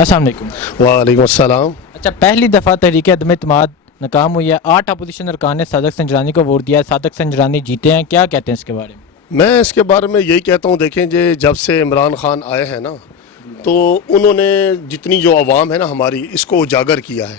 السلام علیکم۔ وعلیکم السلام۔ اچھا، پہلی دفعہ تحریک عدم اعتماد ناکام ہوئی ہے، 8 اپوزیشن ارکان نے صادق سنجرانی کو ووٹ دیا ہے، صادق سنجرانی جیتے ہیں، کیا کہتے ہیں اس کے بارے میں؟ میں اس کے بارے میں یہی کہتا ہوں، دیکھیں جب سے عمران خان آئے ہیں نا، تو انہوں نے جتنی جو عوام ہے نا ہماری، اس کو اجاگر کیا ہے۔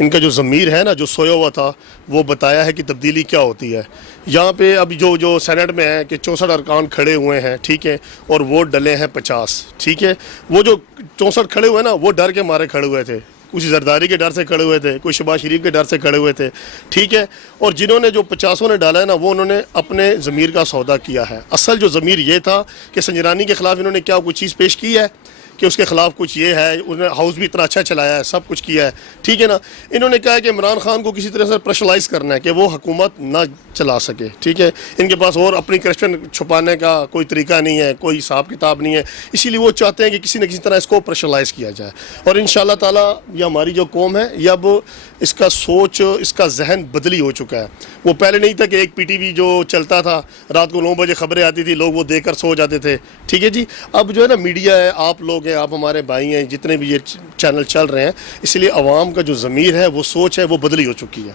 ان کا جو ضمیر ہے نا، جو سویا ہوا تھا، وہ بتایا ہے کہ تبدیلی کیا ہوتی ہے۔ یہاں پہ ابھی جو سینٹ میں ہے کہ 64 ارکان کھڑے ہوئے ہیں، ٹھیک ہے، اور ووٹ ڈلے ہیں 50، ٹھیک ہے۔ وہ جو 64 کھڑے ہوئے نا، وہ ڈر کے مارے کھڑے ہوئے تھے، کچھ زرداری کے ڈر سے کھڑے ہوئے تھے، کوئی شہباز شریف کے ڈر سے کھڑے ہوئے تھے، ٹھیک ہے۔ اور جنہوں نے جو 50 نے ڈالا ہے نا، وہ انہوں نے اپنے ضمیر کا سودا کیا ہے۔ اصل جو ضمیر یہ تھا کہ سنجرانی کے خلاف انہوں نے کیا کوئی چیز پیش کی ہے کہ اس کے خلاف کچھ یہ ہے، انہوں نے ہاؤس بھی اتنا اچھا چلایا ہے، سب کچھ کیا ہے، ٹھیک ہے نا۔ انہوں نے کہا ہے کہ عمران خان کو کسی طرح سے پریشرائز کرنا ہے کہ وہ حکومت نہ چلا سکے، ٹھیک ہے۔ ان کے پاس اور اپنی کرپشن چھپانے کا کوئی طریقہ نہیں ہے، کوئی حساب کتاب نہیں ہے، اسی لیے وہ چاہتے ہیں کہ کسی نہ کسی طرح اس کو پریشرائز کیا جائے۔ اور انشاءاللہ تعالیٰ یہ ہماری جو قوم ہے، یہ اب اس کا سوچ، اس کا ذہن بدلی ہو چکا ہے۔ وہ پہلے نہیں تھا کہ ایک پی ٹی وی جو چلتا تھا، رات کو 9 بجے خبریں آتی تھی، لوگ وہ دیکھ کر سو جاتے تھے، ٹھیک ہے جی۔ اب جو ہے نا میڈیا ہے، آپ لوگ ہیں، آپ ہمارے بھائی ہیں، جتنے بھی یہ چینل چل رہے ہیں، اس لیے عوام کا جو ضمیر ہے، وہ سوچ ہے، وہ بدلی ہو چکی ہے۔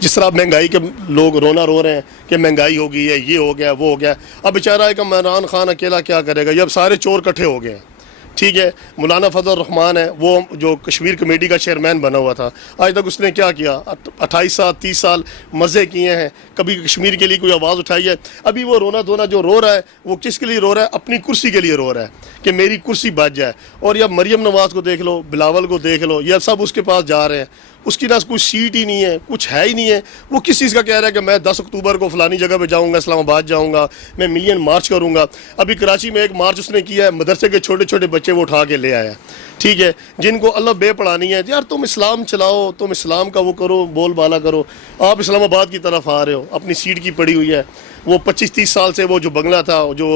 جس طرح مہنگائی کے لوگ رونا رو رہے ہیں کہ مہنگائی ہو گئی ہے، یہ ہو گیا، وہ ہو گیا، اب بیچارہ ہے کہ عمران خان اکیلا کیا کرے گا، یہ اب سارے چور کٹھے ہو گئے ہیں، ٹھیک ہے۔ مولانا فضل الرحمان ہے، وہ جو کشمیر کمیٹی کا چیئرمین بنا ہوا تھا، آج تک اس نے کیا کیا؟ 28 سال 30 سال مزے کیے ہیں، کبھی کشمیر کے لیے کوئی آواز اٹھائی ہے؟ ابھی وہ رونا دھونا جو رو رہا ہے، وہ کس کے لیے رو رہا ہے؟ اپنی کرسی کے لیے رو رہا ہے کہ میری کرسی بچ جائے۔ اور یہ مریم نواز کو دیکھ لو، بلاول کو دیکھ لو، یہ سب اس کے پاس جا رہے ہیں، اس کی نہ کوئی سیٹ ہی نہیں ہے، کچھ ہے ہی نہیں ہے۔ وہ کس چیز کا کہہ رہا ہے کہ میں 10 اکتوبر کو فلانی جگہ پہ جاؤں گا، اسلام آباد جاؤں گا، میں ملین مارچ کروں گا۔ ابھی کراچی میں ایک مارچ اس نے کیا ہے، مدرسے کے چھوٹے چھوٹے بچے وہ اٹھا کے لے آیا، ٹھیک ہے، جن کو اللہ بے پڑھانی ہے۔ یار تم اسلام چلاؤ، تم اسلام کا وہ کرو، بول بالا کرو۔ آپ اسلام آباد کی طرف آ رہے ہو، اپنی سیٹ کی پڑی ہوئی ہے، وہ 25-30 سال سے وہ جو بنگلہ تھا، جو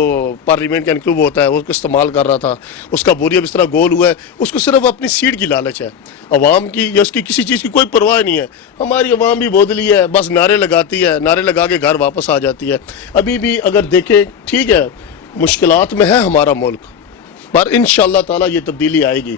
پارلیمنٹ کا انکلوب ہوتا ہے، وہ اس کو استعمال کر رہا تھا، اس کا بوری اب اس طرح گول ہوا ہے، اس کو صرف اپنی سیٹ کی لالچ ہے۔ عوام کی یا اس کی کسی چیز کی کوئی پرواہ نہیں ہے۔ ہماری عوام بھی بودلی ہے، بس نعرے لگاتی ہے، نعرے لگا کے گھر واپس آ جاتی ہے۔ ابھی بھی اگر دیکھیں، ٹھیک ہے، مشکلات میں ہے ہمارا ملک، پر انشاءاللہ تعالیٰ یہ تبدیلی آئے گی۔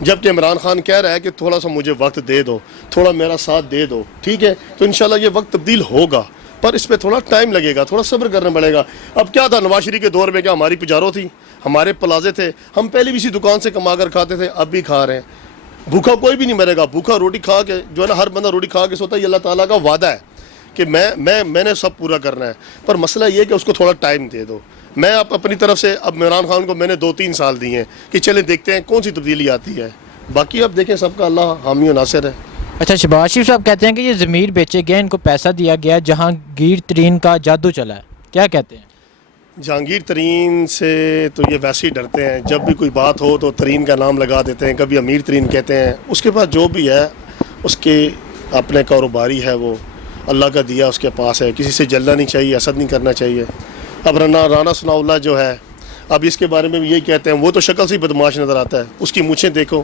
جبکہ عمران خان کہہ رہا ہے کہ تھوڑا سا مجھے وقت دے دو، تھوڑا میرا ساتھ دے دو، ٹھیک ہے، تو انشاءاللہ یہ وقت تبدیل ہوگا، پر اس پہ تھوڑا ٹائم لگے گا، تھوڑا صبر کرنا پڑے گا۔ اب کیا تھا نواز شریف کے دور میں؟ کیا ہماری پجارو تھی، ہمارے پلازے تھے، ہم پہلے بھی اسی دکان سے کما کر کھاتے تھے، اب بھی کھا رہے ہیں۔ بھوکا کوئی بھی نہیں مرے گا، بھوکا روٹی کھا کے جو ہے نا، ہر بندہ روٹی کھا کے سوتا ہے، یہ اللہ تعالیٰ کا وعدہ ہے کہ میں نے سب پورا کرنا ہے، پر مسئلہ یہ ہے کہ اس کو تھوڑا ٹائم دے دو۔ میں اپنی طرف سے اب عمران خان کو میں نے 2-3 سال دیے ہیں کہ چلیں دیکھتے ہیں کون سی تبدیلی آتی ہے، باقی اب دیکھیں سب کا اللہ حامی و ناصر ہے۔ اچھا، شہباز شریف صاحب کہتے ہیں کہ یہ ضمیر بیچے گئے، ان کو پیسہ دیا گیا، جہانگیر ترین کا جادو چلا ہے، کیا کہتے ہیں؟ جہانگیر ترین سے تو یہ ویسے ہی ڈرتے ہیں، جب بھی کوئی بات ہو تو ترین کا نام لگا دیتے ہیں، کبھی امیر ترین کہتے ہیں۔ اس کے پاس جو بھی ہے، اس کے اپنے کاروباری ہے، وہ اللہ کا دیا اس کے پاس ہے، کسی سے جلنا نہیں چاہیے، حسد نہیں کرنا چاہیے۔ اب رانا ثناء اللہ جو ہے، اب اس کے بارے میں بھی یہی کہتے ہیں، وہ تو شکل سے ہی بدماش نظر آتا ہے، اس کی مونچھیں دیکھو،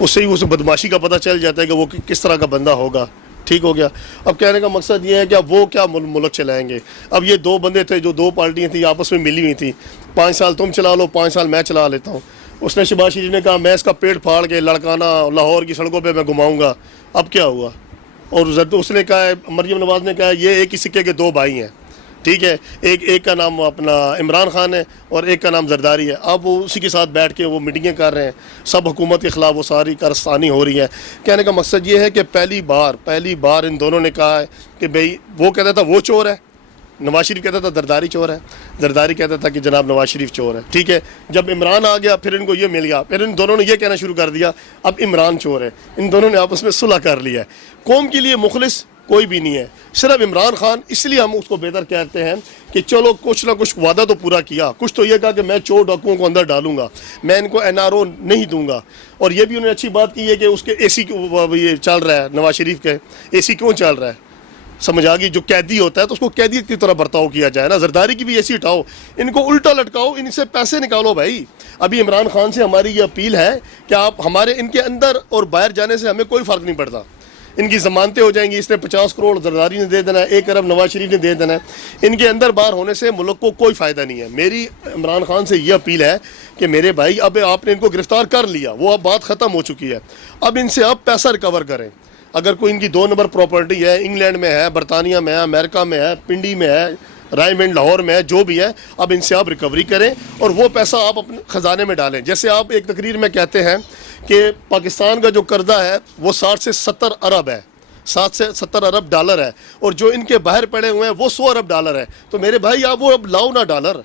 اس سے ہی اس بدماشی کا پتہ چل جاتا ہے کہ وہ کس طرح کا بندہ ہوگا، ٹھیک ہو گیا۔ اب کہنے کا مقصد یہ ہے کہ اب وہ کیا ملک چلائیں گے؟ اب یہ 2 بندے تھے جو 2 پارٹیاں تھیں، آپس میں ملی ہوئی تھیں، 5 سال تم چلا لو، 5 سال میں چلا لیتا ہوں۔ اس نے شہباز شریف نے کہا میں اس کا پیٹ پھاڑ کے لڑکانہ لاہور کی سڑکوں پہ میں گھماؤں گا، اب کیا ہوا؟ اور اس نے کہا ہے، مریم نواز نے کہا ہے، یہ ایک ہی سکے کے 2 بھائی ہیں، ٹھیک ہے، ایک کا نام اپنا عمران خان ہے اور ایک کا نام زرداری ہے۔ اب وہ اسی کے ساتھ بیٹھ کے وہ میٹنگیں کر رہے ہیں، سب حکومت کے خلاف وہ ساری کارستانی ہو رہی ہے۔ کہنے کا مقصد یہ ہے کہ پہلی بار ان دونوں نے کہا ہے کہ بھئی، وہ کہتا تھا وہ چور ہے، نواز شریف کہتا تھا زرداری چور ہے، زرداری کہتا تھا کہ جناب نواز شریف چور ہے، ٹھیک ہے۔ جب عمران آ گیا، پھر ان کو یہ مل گیا، پھر ان دونوں نے یہ کہنا شروع کر دیا اب عمران چور ہے۔ ان دونوں نے آپس میں صلح کر لیا ہے۔ قوم کے لیے مخلص کوئی بھی نہیں ہے، صرف عمران خان۔ اس لیے ہم اس کو بہتر کہتے ہیں کہ چلو کچھ نہ کچھ وعدہ تو پورا کیا، کچھ تو یہ کہا کہ میں چور ڈاکوؤں کو اندر ڈالوں گا، میں ان کو NRO نہیں دوں گا۔ اور یہ بھی انہوں نے اچھی بات کی ہے کہ اس کے AC یہ چل رہا ہے، نواز شریف کے AC کیوں چل رہا ہے؟ سمجھ آ گئی، جو قیدی ہوتا ہے تو اس کو قیدی کی طرح برتاؤ کیا جائے نا۔ زرداری کی بھی ایسی اٹھاؤ، ان کو الٹا لٹکاؤ، ان سے پیسے نکالو بھائی۔ ابھی عمران خان سے ہماری یہ اپیل ہے کہ آپ ہمارے ان کے اندر اور باہر جانے سے ہمیں کوئی فرق نہیں پڑتا، ان کی ضمانتیں ہو جائیں گی. اس نے 50 کروڑ زرداری نے دے دینا ہے, 1 ارب نواز شریف نے دے دینا ہے. ان کے اندر باہر ہونے سے ملک کو کوئی فائدہ نہیں ہے. میری عمران خان سے یہ اپیل ہے کہ میرے بھائی اب آپ نے ان کو گرفتار کر لیا, وہ اب بات ختم ہو چکی ہے, اب ان سے آپ پیسہ ریکور کریں. اگر کوئی ان کی 2 نمبر پراپرٹی ہے, انگلینڈ میں ہے, برطانیہ میں ہے, امریکہ میں ہے, پنڈی میں ہے, رائے منڈ لاہور میں ہے, جو بھی ہے, اب ان سے آپ ریکوری کریں اور وہ پیسہ آپ اپنے خزانے میں ڈالیں. جیسے آپ ایک تقریر میں کہتے ہیں کہ پاکستان کا جو قرضہ ہے وہ 60 سے 70 ارب ہے, 7 سے 70 ارب ڈالر ہے, اور جو ان کے باہر پڑے ہوئے ہیں وہ 100 ارب ڈالر ہے. تو میرے بھائی آپ وہ اب لاؤ نا ڈالر,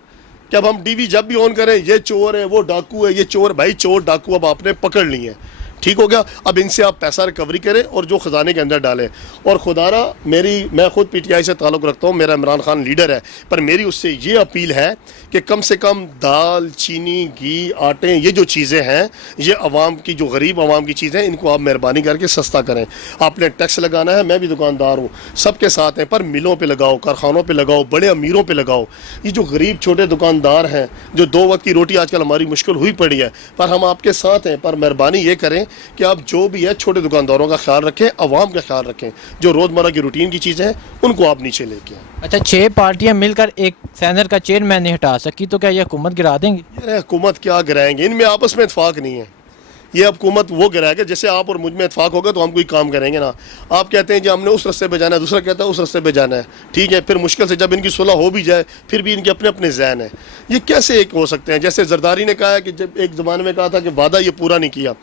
کہ اب ہم ٹی وی جب بھی آن کریں یہ چور ہے, وہ ڈاکو ہے, یہ چور. بھائی چور ڈاکو اب آپ نے پکڑ لی ہیں, ٹھیک ہو گیا. اب ان سے آپ پیسہ ریکوری کریں اور جو خزانے کے اندر ڈالیں. اور خدا را میں خود پی ٹی آئی سے تعلق رکھتا ہوں, میرا عمران خان لیڈر ہے, پر میری اس سے یہ اپیل ہے کہ کم سے کم دال, چینی, گھی, آٹے, یہ جو چیزیں ہیں, یہ عوام کی, جو غریب عوام کی چیزیں, ان کو آپ مہربانی کر کے سستا کریں. آپ نے ٹیکس لگانا ہے, میں بھی دکاندار ہوں, سب کے ساتھ ہیں, پر ملوں پہ لگاؤ, کارخانوں پہ لگاؤ, بڑے امیروں پہ لگاؤ. یہ جو غریب چھوٹے دکاندار ہیں, جو 2 وقت کی روٹی آج کل ہماری مشکل ہوئی پڑی ہے, پر ہم آپ کے ساتھ ہیں, پر مہربانی یہ کریں کہ آپ جو بھی ہے چھوٹے دکانداروں کا خیال رکھیں, عوام کا خیال رکھیں. جو روزمرہ کی روٹین کی چیزیں ہیں ان کو آپ نیچے لے کے آئیں. اچھا 6 پارٹیاں مل کر ایک سینر کا چیئرمین نہیں ہٹا سکی تو کیا یہ حکومت گرا دیں گی؟ یہ حکومت کیا گرائیں گے, ان میں آپس میں اتفاق نہیں ہے. یہ حکومت وہ گرائے گا جیسے آپ اور مجھ میں اتفاق ہوگا تو ہم کوئی کام کریں گے نا. آپ کہتے ہیں کہ ہم نے اس رستے پہ جانا ہے, دوسرا کہتا ہے اس رستے پہ جانا ہے, ٹھیک ہے, پھر مشکل سے جب ان کی صلح ہو بھی جائے پھر بھی ان کے اپنے اپنے ذہن ہیں. یہ کیسے ایک ہو سکتے ہیں؟ جیسے زرداری نے کہا ہے کہ جب ایک زمانے میں کہا تھا کہ وعدہ یہ پورا نہیں کیا.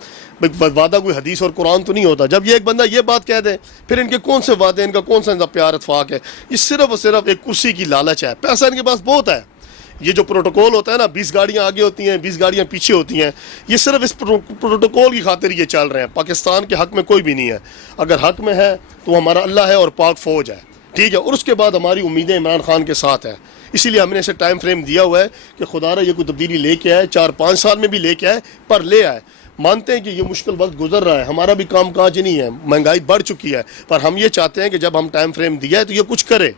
وعدہ کوئی حدیث اور قرآن تو نہیں ہوتا. جب یہ ایک بندہ یہ بات کہہ دے پھر ان کے کون سے وعدے, ان کا کون سا پیار اتفاق ہے؟ یہ صرف اور صرف ایک کرسی کی لالچ ہے. پیسہ ان کے پاس بہت ہے. یہ جو پروٹوکول ہوتا ہے نا, 20 گاڑیاں آگے ہوتی ہیں, 20 گاڑیاں پیچھے ہوتی ہیں, یہ صرف اس پروٹوکول کی خاطر یہ چل رہے ہیں. پاکستان کے حق میں کوئی بھی نہیں ہے. اگر حق میں ہے تو ہمارا اللہ ہے اور پاک فوج ہے, ٹھیک ہے, اور اس کے بعد ہماری امیدیں عمران خان کے ساتھ ہیں. اسی لیے ہم نے اسے ٹائم فریم دیا ہوا ہے کہ خدا را یہ کوئی تبدیلی لے کے آئے, 4-5 سال میں بھی لے کے آئے, پر لے آئے. مانتے ہیں کہ یہ مشکل وقت گزر رہا ہے, ہمارا بھی کام کاج نہیں ہے, مہنگائی بڑھ چکی ہے, پر ہم یہ چاہتے ہیں کہ جب ہم ٹائم فریم دیا ہے تو یہ کچھ کرے.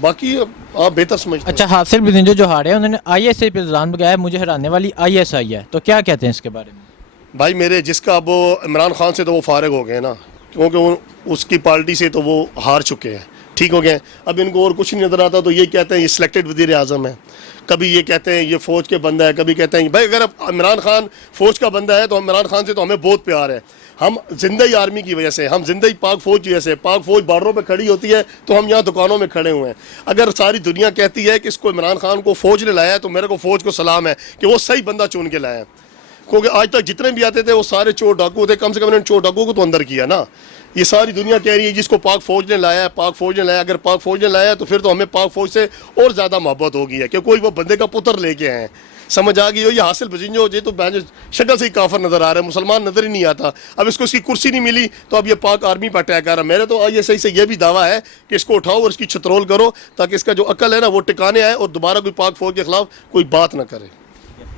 باقی آپ بہتر سمجھتے ہیں. اچھا حاصل بزنجو جو ہارے ہیں انہوں نے آئی ایس آئی پہ الزام لگایا ہے مجھے ہرانے والی آئی ایس آئی ہے, تو کیا کہتے ہیں اس کے بارے میں؟ بھائی میرے جس کا اب وہ عمران خان سے تو وہ فارغ ہو گئے نا, کیونکہ اس کی پارٹی سے تو وہ ہار چکے ہیں, ٹھیک ہو گئے. اب ان کو اور کچھ نہیں نظر آتا تو یہ کہتے ہیں یہ سلیکٹڈ وزیر اعظم ہے, کبھی یہ کہتے ہیں یہ فوج کے بندہ ہے, کبھی کہتے ہیں بھائی اگر اب عمران خان فوج کا بندہ ہے تو عمران خان سے تو ہمیں بہت پیار ہے. ہم زندہ ہی آرمی کی وجہ سے, ہم زندہ ہی پاک فوج کی وجہ سے, پاک فوج بارڈروں پہ کھڑی ہوتی ہے تو ہم یہاں دکانوں میں کھڑے ہوئے ہیں. اگر ساری دنیا کہتی ہے کہ اس کو عمران خان کو فوج نے لایا ہے تو میرے کو فوج کو سلام ہے کہ وہ صحیح بندہ چن کے لایا ہے. کیونکہ آج تک جتنے بھی آتے تھے وہ سارے چور ڈاکو تھے, کم سے کم انہوں نے چور ڈاکو کو تو اندر کیا نا. یہ ساری دنیا کہہ رہی ہے جس کو پاک فوج نے لایا ہے, پاک فوج نے لایا. اگر پاک فوج نے لایا تو پھر تو ہمیں پاک فوج سے اور زیادہ محبت ہوگی ہے کہ کوئی وہ بندے کا پتر لے کے آئے ہیں. سمجھ آ گئی ہو؟ یہ حاصل بزنجو ہو تو شکل سے ہی کافر نظر آ رہا ہے, مسلمان نظر ہی نہیں آتا. اب اس کو اس کی کرسی نہیں ملی تو اب یہ پاک آرمی پر اٹیک کر رہا ہے. میرے تو یہ صحیح سے یہ بھی دعویٰ ہے کہ اس کو اٹھاؤ اور اس کی چھترول کرو تاکہ اس کا جو عقل ہے نا وہ ٹکانے آئے اور دوبارہ کوئی پاک فوج کے خلاف کوئی بات نہ کرے.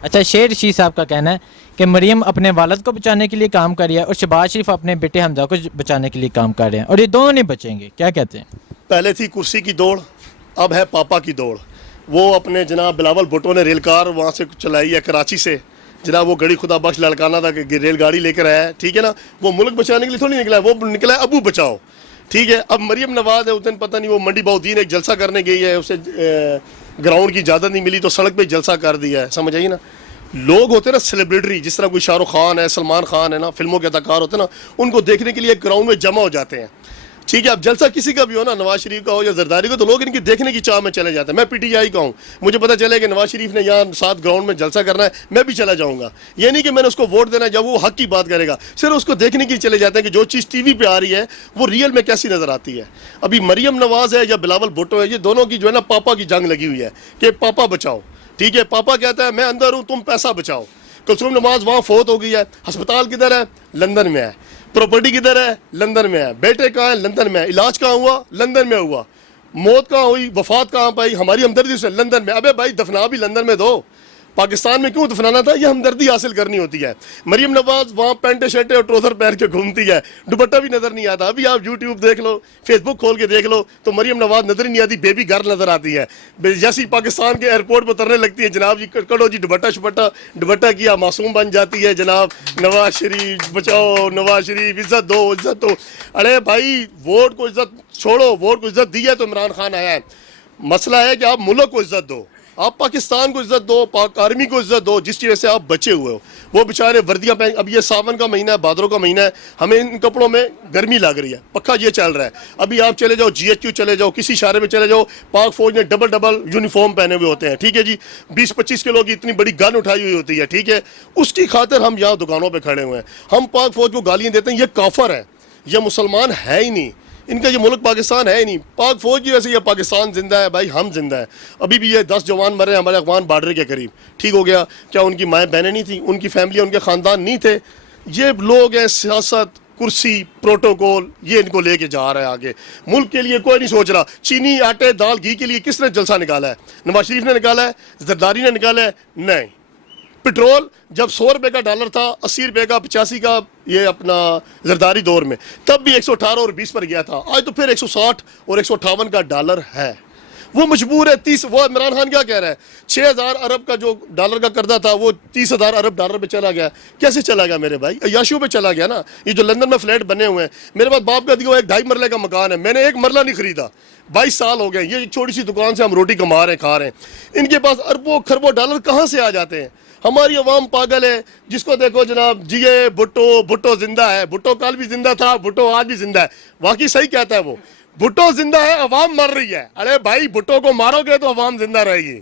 اچھا شیر رشید صاحب کا کہنا ہے کہ مریم اپنے والد کو بچانے کے لیے کام کر رہی ہے اور شہباز شریف اپنے بیٹے حمزہ کو بچانے کے لیے کام کر رہے ہیں اور یہ دونوں نہیں بچیں گے, کیا کہتے ہیں؟ پہلے تھی کرسی کی دوڑ, اب ہے پاپا کی دوڑ. وہ اپنے جناب بلاول بھٹو نے ریل کار وہاں سے چلائی ہے کراچی سے, جناب وہ گڑی خدا بخش لڑکانا تھا کہ ریل گاڑی لے کر آیا ہے, ٹھیک ہے نا. وہ ملک بچانے کے لیے تھوڑی نکلا ہے, وہ نکلا ہے ابو بچاؤ, ٹھیک ہے. اب مریم نواز ہے, اس دن پتہ نہیں وہ منڈی باؤدین ایک جلسہ کرنے گئی ہے, اسے گراؤنڈ کی اجازت نہیں ملی تو سڑک پہ جلسہ کر دیا ہے. سمجھ آئیے نا. لوگ ہوتے ہیں نا سیلیبریٹری, جس طرح کوئی شاہ رخ خان ہے, سلمان خان ہے نا, فلموں کے اداکار ہوتے ہیں نا, ان کو دیکھنے کے لیے ایک گراؤنڈ میں جمع ہو جاتے ہیں, ٹھیک ہے. اب جلسہ کسی کا بھی ہو نا, نواز شریف کا ہو یا زرداری کا, تو لوگ ان کی دیکھنے کی چاہ میں چلے جاتے ہیں. میں پی ٹی آئی کا ہوں, مجھے پتہ چلے کہ نواز شریف نے یہاں ساتھ گراؤنڈ میں جلسہ کرنا ہے, میں بھی چلا جاؤں گا. یہ نہیں کہ میں نے اس کو ووٹ دینا ہے, جب وہ حق کی بات کرے گا صرف اس کو دیکھنے کے لیے چلے جاتے ہیں کہ جو چیز ٹی وی پہ آ رہی ہے وہ ریئل میں کیسی نظر آتی ہے. ابھی مریم نواز ہے یا بلاول بھٹو ہے, یہ دونوں کی جو ہے نا پاپا کی جنگ لگی ہوئی ہے کہ پاپا بچاؤ, ٹھیک ہے. پاپا کہتا ہے میں اندر ہوں, تم پیسہ بچاؤ. کلثوم نواز وہاں فوت ہو گئی ہے, ہسپتال کدھر ہے؟ لندن میں ہے. پراپرٹی کدھر ہے؟ لندن میں ہے. بیٹے کہاں ہے؟ لندن میں ہے. علاج کہاں ہوا؟ لندن میں ہوا. موت کہاں ہوئی, وفات کہاں پائی, ہماری ہمدردی سے لندن میں. ابے بھائی دفنا بھی لندن میں دو, پاکستان میں کیوں دفنانا تھا؟ یہ ہمدردی حاصل کرنی ہوتی ہے. مریم نواز وہاں پینٹے شرٹے اور ٹروزر پہن کے گھومتی ہے, دوپٹہ بھی نظر نہیں آتا. ابھی آپ یوٹیوب دیکھ لو, فیس بک کھول کے دیکھ لو تو مریم نواز نظر ہی نہیں آتی, بیبی گرل نظر آتی ہے. جیسی پاکستان کے ایئرپورٹ پہ اترنے لگتی ہے, جناب جی کڑو جی دوپٹہ کیا معصوم بن جاتی ہے. جناب نواز شریف بچاؤ, نواز شریف عزت دو, عزت دو. ارے بھائی ووٹ کو عزت چھوڑو, ووٹ کو عزت دی ہے تو عمران خان آیا ہے. مسئلہ ہے کہ آپ ملک کو عزت دو, آپ پاکستان کو عزت دو, پاک آرمی کو عزت دو جس کی وجہ سے آپ بچے ہوئے ہو. وہ بیچارے وردیاں پہن, اب یہ ساون کا مہینہ ہے, بھادروں کا مہینہ ہے, ہمیں ان کپڑوں میں گرمی لگ رہی ہے, پکا یہ چل رہا ہے. ابھی آپ چلے جاؤ جی ایچ کیو چلے جاؤ, کسی اشارے میں چلے جاؤ, پاک فوج نے ڈبل یونیفارم پہنے ہوئے ہوتے ہیں, ٹھیک ہے جی, 20-25 کلو کی اتنی بڑی گن اٹھائی ہوئی ہوتی ہے, ٹھیک ہے. اس کی خاطر ہم یہاں دکانوں پہ کھڑے ہوئے ہیں, ہم پاک فوج کو گالیاں دیتے ہیں. یہ کافر ہے, یہ مسلمان ہے ہی نہیں, ان کا یہ ملک پاکستان ہے ہی نہیں. پاک فوج کی وجہ سے یہ پاکستان زندہ ہے بھائی, ہم زندہ ہیں. ابھی بھی یہ 10 جوان مرے ہمارے افغان بارڈر کے قریب, ٹھیک ہو گیا. کیا ان کی مائیں بہنیں نہیں تھیں, ان کی فیملی, ان کے خاندان نہیں تھے؟ یہ لوگ ہیں سیاست, کرسی, پروٹوکول, یہ ان کو لے کے جا رہا ہے آگے. ملک کے لیے کوئی نہیں سوچ رہا. چینی, آٹے, دال, گھی کے لیے کس نے جلسہ نکالا ہے؟ نواز شریف نے نکالا ہے؟ زرداری نے نکالا ہے؟ نہیں. پٹرول جب 100 روپے کا ڈالر تھا, 80 روپے کا, 85 کا یہ اپنا زرداری دور میں, تب بھی 118 اور 20 پر گیا تھا. آج تو پھر 160 اور 158 کا ڈالر ہے. وہ مجبور ہے 30. وہ عمران خان کیا کہہ رہا ہے, 6000 ارب کا جو ڈالر کا قرضہ تھا وہ 30,000 ارب ڈالر پہ چلا گیا. کیسے چلا گیا میرے بھائی؟ عیاشیوں پہ چلا گیا نا. یہ جو لندن میں فلیٹ بنے ہوئے ہیں, میرے پاس باپ کا دیا ہوا 1.5 مرلے کا مکان ہے, میں نے 1 مرلہ نہیں خریدا. 22 سال ہو گئے, یہ ایک چھوٹی سی دکان سے ہم روٹی کما رہے ہیں, کھا رہے ہیں. ان کے پاس اربوں خربوں ڈالر کہاں سے آ جاتے ہیں؟ ہماری عوام پاگل ہے. جس کو دیکھو جناب جی, یہ بھٹو زندہ ہے, بھٹو کل بھی زندہ تھا, بھٹو آج بھی زندہ ہے. واقعی صحیح کہتا ہے وہ, بھٹو زندہ ہے, عوام مر رہی ہے. ارے بھائی بھٹو کو مارو گے تو عوام زندہ رہے گی.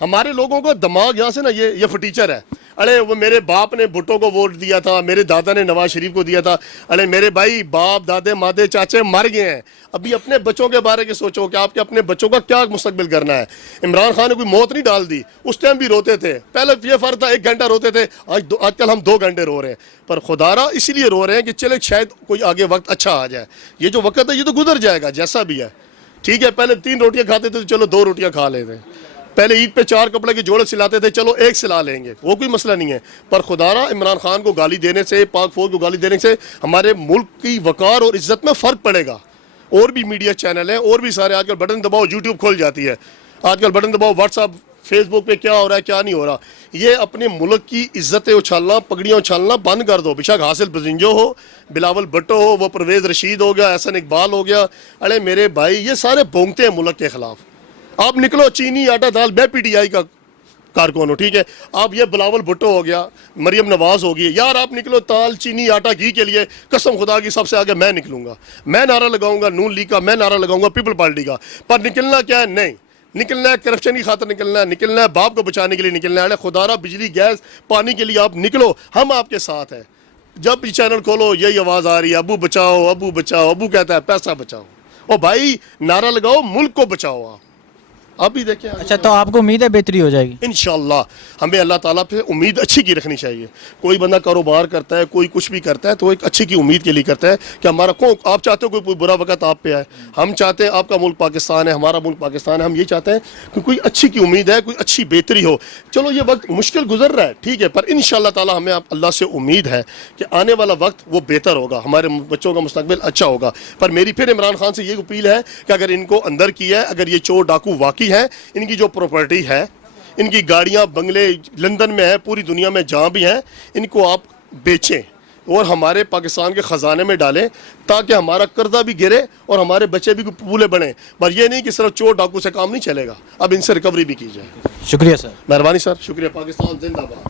ہمارے لوگوں کو دماغ یہاں سے نا, یہ فٹیچر ہے. ارے وہ میرے باپ نے بھٹو کو ووٹ دیا تھا, میرے دادا نے نواز شریف کو دیا تھا. ارے میرے بھائی باپ, دادے, مادے, چاچے مر گئے ہیں. ابھی اپنے بچوں کے بارے میں سوچو کہ آپ کے اپنے بچوں کا کیا مستقبل کرنا ہے. عمران خان نے کوئی موت نہیں ڈال دی, اس ٹائم بھی روتے تھے. پہلے یہ فرق تھا 1 گھنٹہ روتے تھے, آج کل ہم 2 گھنٹے رو رہے ہیں. پر خدا را اسی لیے رو رہے ہیں کہ چلے شاید کوئی آگے وقت اچھا آ جائے. یہ جو وقت ہے یہ تو گزر جائے گا جیسا بھی ہے, ٹھیک ہے. پہلے 3 روٹیاں کھاتے تھے تو چلو 2 روٹیاں کھا لیتے ہیں. پہلے عید پہ 4 کپڑے کے جوڑے سلاتے تھے, چلو 1 سلا لیں گے, وہ کوئی مسئلہ نہیں ہے. پر خدا را عمران خان کو گالی دینے سے, پاک فوج کو گالی دینے سے ہمارے ملک کی وقار اور عزت میں فرق پڑے گا. اور بھی میڈیا چینل ہیں, اور بھی سارے, آج کل بٹن دباؤ یوٹیوب کھول جاتی ہے, آج کل بٹن دباؤ واٹس ایپ, فیس بک پہ کیا ہو رہا ہے کیا نہیں ہو رہا. یہ اپنے ملک کی عزتیں اچھالنا, پگڑیاں اچھالنا بند کر دو. بشک حاصل بزنجو ہو, بلاول بھٹو ہو, وہ پرویز رشید ہو گیا, احسن اقبال ہو گیا. ارے میرے بھائی یہ سارے بھونگتے ہیں ملک کے خلاف. آپ نکلو, چینی, آٹا, دال, میں پی ٹی آئی کا کارکن ہوں, ٹھیک ہے. آپ یہ بلاول بھٹو ہو گیا, مریم نواز ہوگی, یار آپ نکلو دال, چینی, آٹا, گھی کے لیے قسم خدا کی سب سے آگے میں نکلوں گا. میں نعرہ لگاؤں گا نون لیگ کا, میں نعرہ لگاؤں گا پیپل پارٹی کا. پر نکلنا کیا ہے؟ نہیں نکلنا ہے کرپشن کی خاطر نکلنا ہے, نکلنا ہے باپ کو بچانے کے لیے نکلنا ہے. ارے خدا را بجلی, گیس, پانی کے لیے آپ نکلو, ہم آپ کے ساتھ ہیں. جب بھی چینل کھولو یہی آواز آ رہی ہے, ابو بچاؤ, ابو بچاؤ. ابو کہتا ہے پیسہ بچاؤ. او بھائی نعرہ لگاؤ, ملک کو بچاؤ. آپ بھی دیکھیں. اچھا, تو آپ کو امید ہے بہتری ہو جائے گی؟ انشاءاللہ ہمیں اللہ تعالیٰ پہ امید اچھی کی رکھنی چاہیے. کوئی بندہ کاروبار کرتا ہے, کوئی کچھ بھی کرتا ہے تو ایک اچھی کی امید کے لیے کرتا ہے کہ ہمارا آپ چاہتے ہو کوئی برا وقت آپ پہ آئے, ہم چاہتے ہیں آپ کا ملک پاکستان ہے, ہمارا ملک پاکستان ہے, ہم یہ چاہتے ہیں کہ کوئی اچھی کی امید ہے, کوئی اچھی بہتری ہو. چلو یہ وقت مشکل گزر رہا ہے, ٹھیک ہے, پر انشاءاللہ تعالیٰ ہمیں اللہ سے امید ہے کہ آنے والا وقت وہ بہتر ہوگا, ہمارے بچوں کا مستقبل اچھا ہوگا. پر میری پھر عمران خان سے یہ اپیل ہے کہ اگر ان کو اندر کیا ہے, اگر یہ چور ڈاکو واقعی ہیں, ان کی جو پراپرٹی ہے, ان کی گاڑیاں, بنگلے لندن میں ہے, پوری دنیا میں جہاں بھی ہیں, ان کو آپ بیچیں اور ہمارے پاکستان کے خزانے میں ڈالیں تاکہ ہمارا قرضہ بھی گرے اور ہمارے بچے بھی پولے بنیں. پر یہ نہیں کہ صرف چور ڈاکو سے کام نہیں چلے گا, اب ان سے ریکوری بھی کی جائے. شکریہ سر. مہربانی سر, شکریہ. پاکستان زندہ باد.